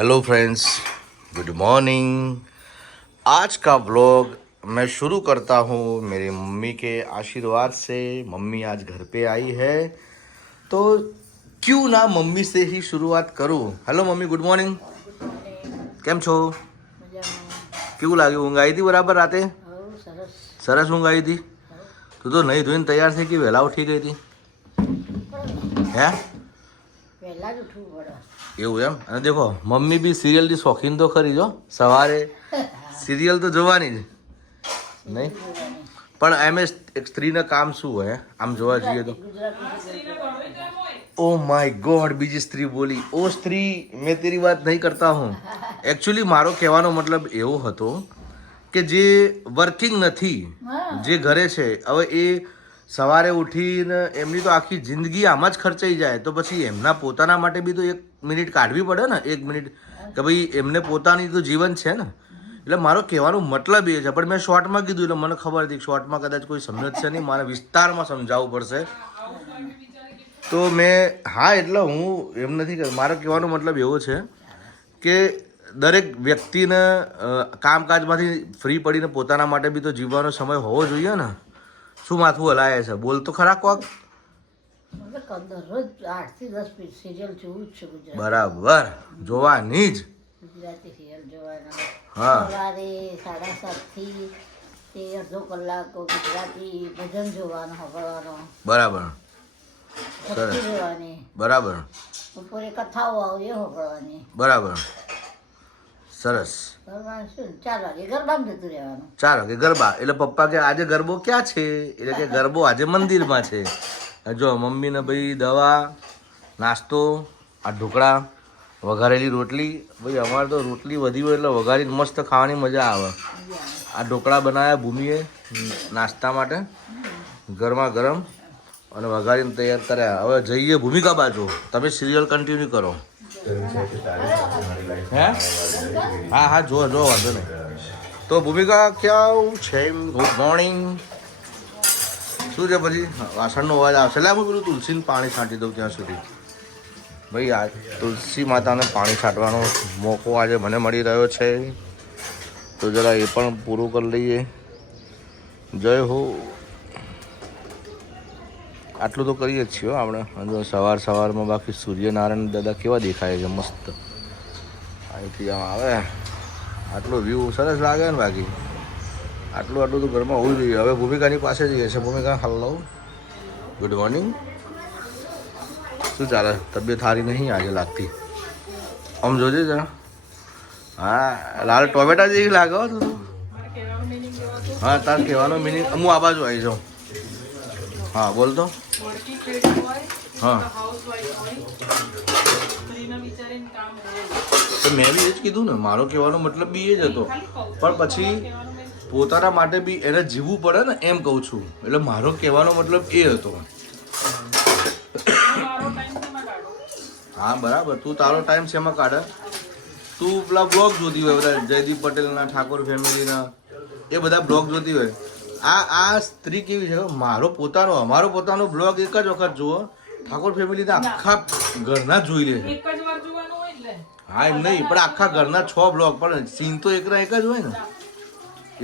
Hello friends, good morning. आज का vlog मैं शुरू करता हूँ मेरी मम्मी के आशीर्वाद से। मम्मी आज घर पे आई है तो क्यों ना मम्मी से ही शुरुआत करूँ। Hello mummy, good morning. કેમ છો? કેવું લાગ્યું? ઊંઘ આવી હતી બરાબર રાતે? સરસ ઊંઘ આવી હતી? તું તો નહીં ધોઈને તૈયાર થઈ ગઈ, વહેલા ઉઠી ગઈ હતી હે? એવું એમ? અને દેખો મમ્મી બી સિરિયલની શોખીન તો ખરી જો, સવારે સિરિયલ તો જોવાની જ નહીં, પણ એમ એક સ્ત્રીના કામ શું હોય આમ જોવા જઈએ તો? ઓ માય ગોડ, બીજી સ્ત્રી બોલી। ઓ સ્ત્રી, મેં તેરી વાત નહીં કરતા હું। એકચ્યુઅલી મારો કહેવાનો મતલબ એવો હતો કે જે વર્કિંગ નથી, જે ઘરે છે, હવે એ સવારે ઉઠીને એમની તો આખી જિંદગી આમ જ ખર્ચાઈ જાય, તો પછી એમના પોતાના માટે બી તો 1 મિનિટ કાઢવી પડે ને, 1 મિનિટ કે ભાઈ એમને પોતાની તો જીવન છે ને। એટલે મારો કહેવાનો મતલબ એ છે, પણ મેં શોર્ટમાં કીધું એટલે મને ખબર હતી શોર્ટમાં કદાચ કોઈ સમજશે નહીં, મારે વિસ્તારમાં સમજાવવું પડશે। તો મેં હા એટલે હું એમ નથી કે મારો કહેવાનો મતલબ એવો છે કે દરેક વ્યક્તિને કામકાજમાંથી ફ્રી પડીને પોતાના માટે બી તો જીવવાનો સમય હોવો જોઈએ ને। શું માથું હલાય છે? બોલ તો ખરા કોક। બરાબર, જોવાની જ ગુજરાતી સિરિયલ જોવાના। હા, સવારે 7:30 થી અડધો કલાક ગુજરાતી ભજન જોવાનું, સાંભળવાનો। બરાબર, ભક્તિ જોવાની। બરાબર, બપોરે કથાઓ આવે એ સાંભળવાની। બરાબર, સરસ। 4 વાગે ગરબામાં જતું રહેવાનું। 4 વાગે ગરબા એટલે પપ્પા કે આજે ગરબો ક્યાં છે? એટલે કે ગરબો આજે મંદિરમાં છે। જો મમ્મીને ભાઈ દવા, નાસ્તો, આ ઢોકળા, વઘારેલી રોટલી। ભાઈ અમારે તો રોટલી વધી હોય એટલે વઘારીને મસ્ત ખાવાની મજા આવે। આ ઢોકળા બનાવ્યા ભૂમિએ નાસ્તા માટે, ગરમા ગરમ, અને વઘારીને તૈયાર કર્યા। હવે જઈએ ભૂમિકા બાજુ, તમે સિરિયલ કન્ટિન્યુ કરો। હે? હા હા, જો વાંધો નહીં। તો ભૂમિકા ક્યાં છે? Good morning. શું છે પછી? વાસણનો અવાજ આવશે, એટલે હું પેલું તુલસીને પાણી છાંટી દઉં ત્યાં સુધી। ભાઈ આ તુલસી માતાને પાણી છાંટવાનો મોકો આજે મને મળી રહ્યો છે, તો જરા એ પણ પૂરું કરી લઈએ। જય હો। આટલું તો કરીએ જ છીએ આપણે સવારમાં। બાકી સૂર્યનારાયણ દાદા કેવા દેખાય છે, મસ્ત અહીંથી આમ આવે, આટલો વ્યૂ સરસ લાગે ને। બાકી આટલું તો ઘરમાં હોવું જોઈએ। હવે ભૂમિકાની પાસે જઈએ છે। ભૂમિકા, હલો, ગુડ મોર્નિંગ। શું ચાલે? તબિયત સારી નહીં આજે લાગતી? આમ જોજે જરા। હા, લાલ ટોમેટા જેવી લાગે હો તું। હા, તાર કહેવાનો મિનિંગ હું આ બાજુ આવી જાઉં। હા, બોલ તો। હા, તો મેં બી એ જ કીધું ને, મારો કહેવાનો મતલબ બી એ જ હતો, પણ પછી પોતાના માટે બી એને જીવવું પડે ને, એમ કહું છું। એટલે મારો કહેવાનો મતલબ એ હતો। હા બરાબર, તું તારો ટાઈમ શેમાં કાઢે? તું પેલા બ્લોગ જોતી હોય, બધા જયદીપ પટેલના, ઠાકોર ફેમિલીના, એ બધા બ્લોગ જોતી હોય। આ સ્ત્રી કેવી છે? અમારો પોતાનો બ્લોગ એક જ વખત જુઓ, ઠાકોર ફેમિલીના આખા ઘરના જોઈ લે છે। હા એમ નહીં, પણ આખા ઘરના 6 બ્લોગ, પણ સીન તો એકના એક જ હોય ને।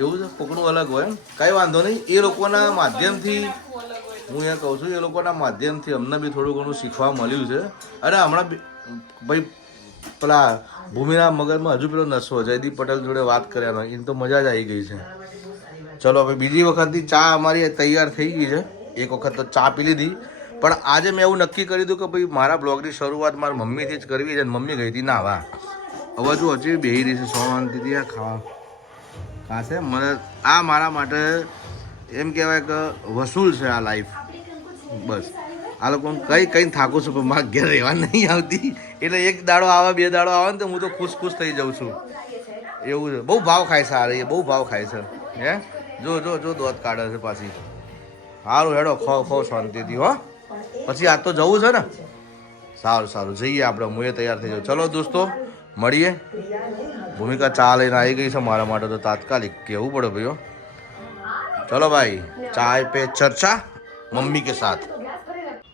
એવું છે, કોકનું અલગ હોય। કઈ વાંધો નહીં, એ લોકોના માધ્યમથી હું એ કહું છું, એ લોકોના માધ્યમથી અમને બી થોડું ઘણું શીખવા મળ્યું છે। અરે હમણાં ભાઈ પેલા ભૂમિના મગજમાં હજુ પેલો નશો જયદીપ પટેલ જોડે વાત કર્યાનો, એને તો મજા જ આવી ગઈ છે। ચલો હવે બીજી વખતથી ચા અમારી તૈયાર થઈ ગઈ છે। એક વખત તો ચા પી લીધી, પણ આજે મેં એવું નક્કી કરી દીધું કે ભાઈ મારા બ્લોગની શરૂઆત મારી મમ્મીથી જ કરવી છે। મમ્મી ગઈ હતી નાહવા, હવે જો હજી બેહી રહી છે શાંતિથી આ ખાશે। મને આ મારા માટે એમ કહેવાય કે વસૂલ છે આ લાઈફ। બસ આ લોકોને કઈ થાકું છું, પણ મારા ઘેર રહેવા નહીં આવતી, એટલે 1 દાડો આવે 2 દાડો આવે ને તો હું તો ખુશ થઈ જાઉં છું। એવું છે, બહુ ભાવ ખાય છે આ રહી, બહુ ભાવ ખાય છે। હે જો દોત કાઢે છે પાછી। સારું હેડો, ખો શાંતિથી હો, પછી આજ તો જવું છે ને। સારું જઈએ આપણે, હું એ તૈયાર થઈ જાઉં। ચલો દોસ્તો, મળીએ। ભૂમિકા ચા લઈને આવી ગઈ છે મારા માટે, તો તાત્કાલિક કહેવું પડે ભાઈઓ। चलो भाई, चाय पे चर्चा मम्मी के साथ।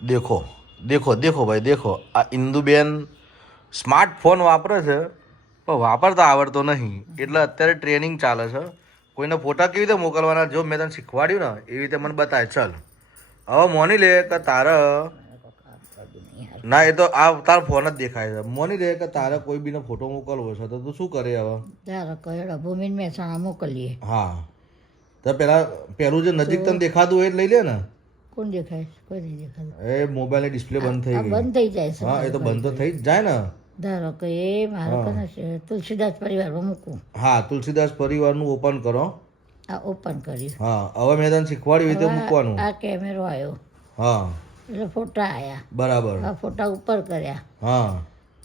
देखो भाई, देखो आ इंदुबेन स्मार्टफोन वापरे છે, પણ વાપરતા આવડતો નહીં એટલે અત્યારે ટ્રેનિંગ ચાલે છે. કોઈને ફોટા કેવી રીતે મોકલવાના જો મેં તને શીખવાડ્યું ને એવી રીતે મને બતાય. ચાલ હવે મોની લે કે તારે ના એ તો આ તારો ફોન જ દેખાય છે. મોની લે કે તારે કોઈ બીનો ફોટો મોકલવો છે તો તું શું કરે હવે? તારે કયો ભૂમિને મહેસાણા મોકલીએ. હા તો પેલું જે નજીક તને દેખાતું હોય એ જ લઈ લે ને. કોણ દેખાય? કોઈ નહીં દેખાતું. એ મોબાઈલની ડિસ્પ્લે બંધ થઈ ગઈ. બંધ થઈ જાય છે. હા એ તો બંધ તો થઈ જ જાય ને. ધારો કે એ મારે કને તુલસીદાસ પરિવારમાં મૂકું. હા તુલસીદાસ પરિવારનું ઓપન કરો. આ ઓપન કર્યું. હા હવે મેં તને શીખવાડ્યું રીતે મૂકવાનું. આ કેમેરો આવ્યો. હા એટલે ફોટા આવ્યા. બરાબર. આ ફોટા ઉપર કર્યા. હા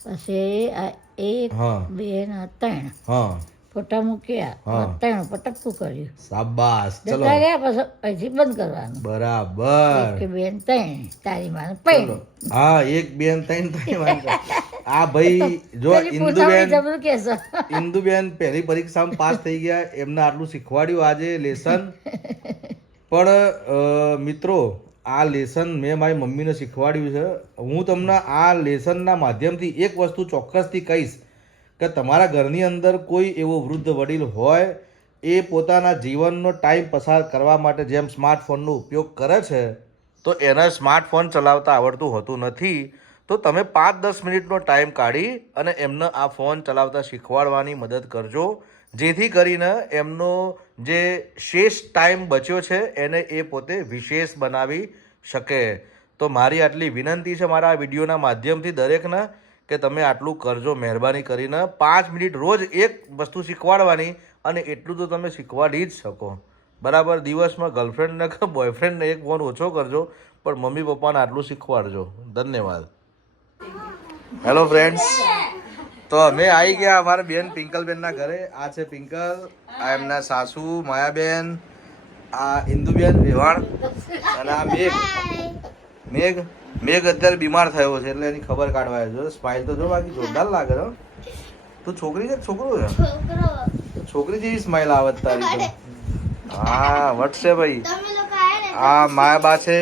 પછી આ 1 હા 2 ને 3 હા ફોટા મૂક્યા. હા. 3 પટકતું કર્યું. શાબાશ ચલો જતા ગયા પછી અહીંથી બંધ કરવાનું. બરાબર. કે 2 ને 3 તારી માને પૈણ. હા 1 2 3 ત્રણ વાંધો. આ ભાઈ જો ઇન્દુબેન પહેલી પરીક્ષામાં પાસ થઈ ગયા. એમને આટલું શીખવાડ્યું આજે લેસન. પણ મિત્રો આ લેસન મેં મારી મમ્મીને શીખવાડ્યું છે. હું તમને આ લેસનના માધ્યમથી એક વસ્તુ ચોક્કસથી કહીશ કે તમારા ઘરની અંદર કોઈ એવો વૃદ્ધ વડીલ હોય એ પોતાના જીવનનો ટાઈમ પસાર કરવા માટે જેમ સ્માર્ટફોનનો ઉપયોગ કરે છે તો એને સ્માર્ટફોન ચલાવતા આવડતું હોતું નથી. તો તમે 5-10 મિનિટનો ટાઈમ કાઢી અને એમને આ ફોન ચલાવતા શીખવાડવાની મદદ કરજો જેથી કરીને એમનો જે શેષ ટાઈમ બચ્યો છે એને એ પોતે વિશેષ બનાવી શકે. તો મારી આટલી વિનંતી છે મારા આ વિડીયોના માધ્યમથી દરેકને કે તમે આટલું કરજો મહેરબાની કરીને. 5 મિનિટ રોજ એક વસ્તુ શીખવાડવાની અને એટલું તો તમે શીખવાડી જ શકો. બરાબર. દિવસમાં ગર્લફ્રેન્ડને કે બોયફ્રેન્ડને એક ફોન ઓછો કરજો પણ મમ્મી પપ્પાને આટલું શીખવાડજો. ધન્યવાદ. હેલો ફ્રેન્ડ્સ, તો અમે આવી ગયા અમારા બેન પિંકલબેનના ઘરે. આ છે પિંકલ, આ એમના સાસુ માયાબેન, આ ઇન્દુબેન વેવાણ અને આ મેઘ અત્યારે બીમાર થયો છે એટલે એની ખબર કાઢવા આવ્યો છે. સ્માઈલ તો જો બાકી જોરદાર લાગે છે. તું છોકરી છે છોકરો છે? છોકરી જેવી સ્માઈલ આવે તારી તો. હા વટશે ભાઈ. આ માયાબા છે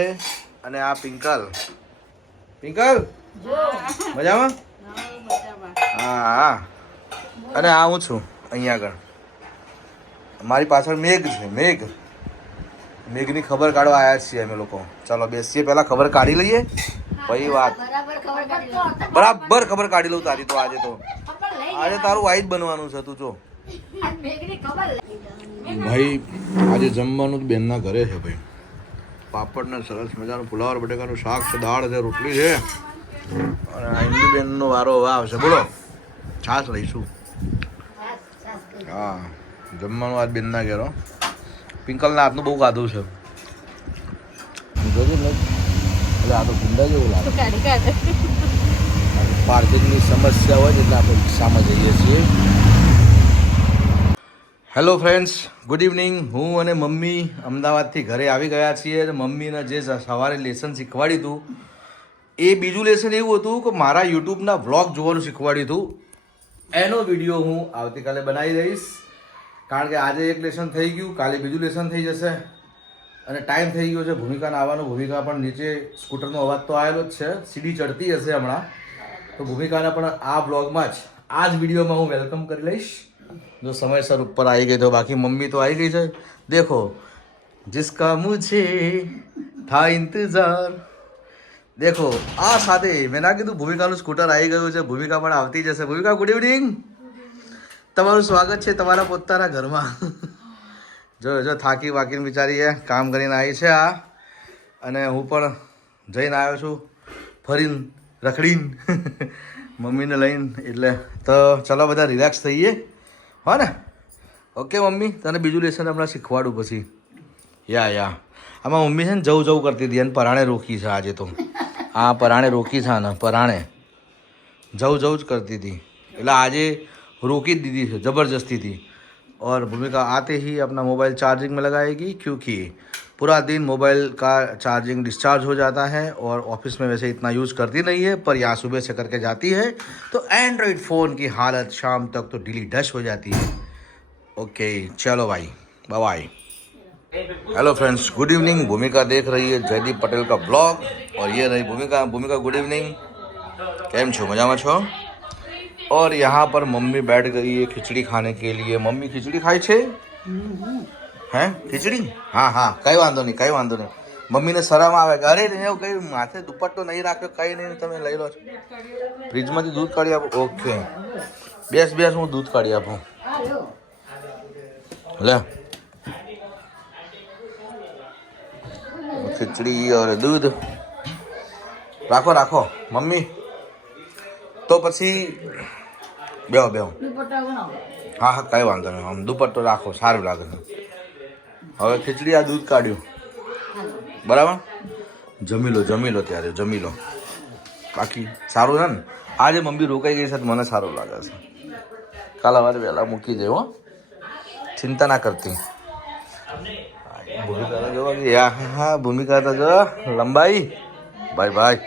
અને આ પિંકલ. પિંકલ મજામાં? હા અને આ હું છું અહીંયા આગળ. મારી પાછળ મેઘ છે. મેઘની ખબર કાઢવા આવ્યા છીએ અમે લોકો. ચાલો બેસીએ, પહેલા ખબર કાઢી લઈએ પછી વાત. બરાબર ખબર કાઢી લઉં તારી તો. આજે તારું વાઈટ બનવાનું છે તું જો. ભાઈ આજે જમવાનું બેનના ઘરે છે ભાઈ. પાપડ ને સરસ મજાનું ફુલાવર બટેકાનું શાક છે, દાળ છે, રોટલી છે અને આ ઇન્દુબેનનો વારો હવે આવશે. બોલો છાશ લઈશું. હા જમવાનું આજ બેનના ઘેરો. પિંકલના હાથનું બહુ ખાધું છે. જોયું ને એટલે આ તો ગુંડા જેવું લાગે. પાર્કિંગની સમસ્યા હોય એટલે આપણે રિક્ષામાં જઈએ છીએ. Hello friends, good evening. હું અને મમ્મી અમદાવાદથી ઘરે આવી ગયા છીએ. મમ્મીને જે સવારે લેસન શીખવાડ્યું હતું એ બીજું લેસન એવું હતું કે મારા યુટ્યુબના વ્લોગ જોવાનું શીખવાડ્યું હતું. એનો વિડીયો હું આવતીકાલે બનાવી દઈશ કારણ કે આજે એક લેસન થઈ ગયું, કાલે બીજું લેસન થઈ જશે અને ટાઈમ થઈ ગયો છે ભૂમિકાને આવવાનો. ભૂમિકા પણ નીચે સ્કૂટરનો અવાજ તો આવેલો જ છે, સીડી ચડતી હશે હમણાં. તો ભૂમિકાને પણ આ બ્લોગમાં જ આ જ વિડીયોમાં હું વેલકમ કરી લઈશ જો સમયસર ઉપર આવી ગઈ તો. બાકી મમ્મી તો આવી ગઈ છે. દેખો જિસકા મુझे था इंतजार. દેખો આ સાથે મેં ના કીધું ભૂમિકાનું સ્કૂટર આવી ગયું છે. ભૂમિકા પણ આવતી જશે. ભૂમિકા ગુડ ઇવનિંગ. તમારું સ્વાગત છે તમારા પોતાના ઘરમાં. જો થાકી વાકીને બિચારી કામ કરીને આવી છે આ. અને હું પણ જઈને આવ્યો છું ફરીને રખડીને મમ્મીને લઈને. એટલે તો ચલો બધા રિલેક્સ થઈએ હો ને. ઓકે મમ્મી, તને બીજું લેસન હમણાં શીખવાડું પછી. યા આમાં મમ્મી છે ને જવું કરતી હતી અને પરાણે રોકી છે આજે તો. હા પરાણે રોકી છે ને, પરાણે જવું જ કરતી હતી એટલે આજે रोकी दीदी से ज़बरदस्ती थी. और भूमिका आते ही अपना मोबाइल चार्जिंग में लगाएगी क्योंकि पूरा दिन मोबाइल का चार्जिंग डिस्चार्ज हो जाता है और ऑफिस में वैसे इतना यूज़ करती नहीं है पर यहाँ सुबह से करके जाती है तो एंड्रॉयड फ़ोन की हालत शाम तक तो ढीली ढश हो जाती है. ओके चलो भाई bye bye. Hello friends, good evening. Bhumika देख रही है जयदीप पटेल का ब्लॉग और ये रही भूमिका. भूमिका गुड इवनिंग. કેમ છો? મજામાં છો? और यहाँ पर मम्मी बैठ गई है खिचड़ी खाने के लिए. मम्मी खिचड़ी खाई છે હે ખીચડી? હા હા કઈ વાંધો નહીં. મમ્મીને શરમ આવે કે અરે એવું કઈ માથે દુપટ્ટો નહીં રાખ્યો, કઈ નહીં, તમે લઈ લો છો. ફ્રીજમાંથી દૂધ કાઢી આપો. ઓકે બેસ હું દૂધ કાઢી આપું. લે ખીચડી और दूध રાખો મમ્મી. તો પછી બેહો. હા કઈ વાંધો નહીં. આમ દુપટ્ટો રાખો, સારું લાગે છે. હવે ખીચડી આ દૂધ કાઢ્યું બરાબર. જમી લો ત્યારે જમી લો. બાકી સારું છે ને. આજે મમ્મી રોકાઈ ગઈ છે તો મને સારું લાગે છે. કાલ સવારે વહેલા મૂકી દે હો, ચિંતા ના કરતી. ભૂમિકા જોવા ગયા. હા ભૂમિકા તો જો લંબાઈ. બાય.